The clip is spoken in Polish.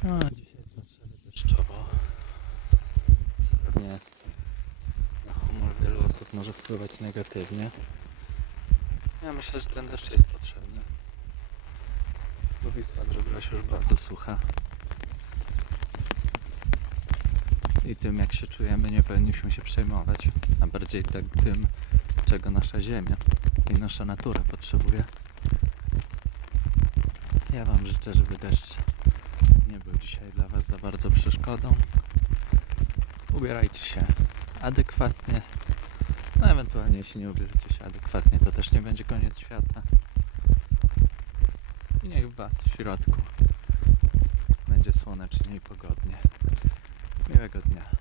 Dzisiaj troszkę deszczowo. Co pewnie na humor wielu osób może wpływać negatywnie. Ja myślę, że ten deszcz jest potrzebny. Bo Wisła zrobiła się już bardzo sucha. I tym jak się czujemy nie powinniśmy się przejmować, a bardziej tak tym, czego nasza ziemia i nasza natura potrzebuje. Ja Wam życzę, żeby deszcz nie był dzisiaj dla Was za bardzo przeszkodą. Ubierajcie się adekwatnie. No ewentualnie jeśli nie ubierzecie się adekwatnie, to też nie będzie koniec świata. I niech Was w środku będzie słonecznie i pogodnie. Miłego dnia.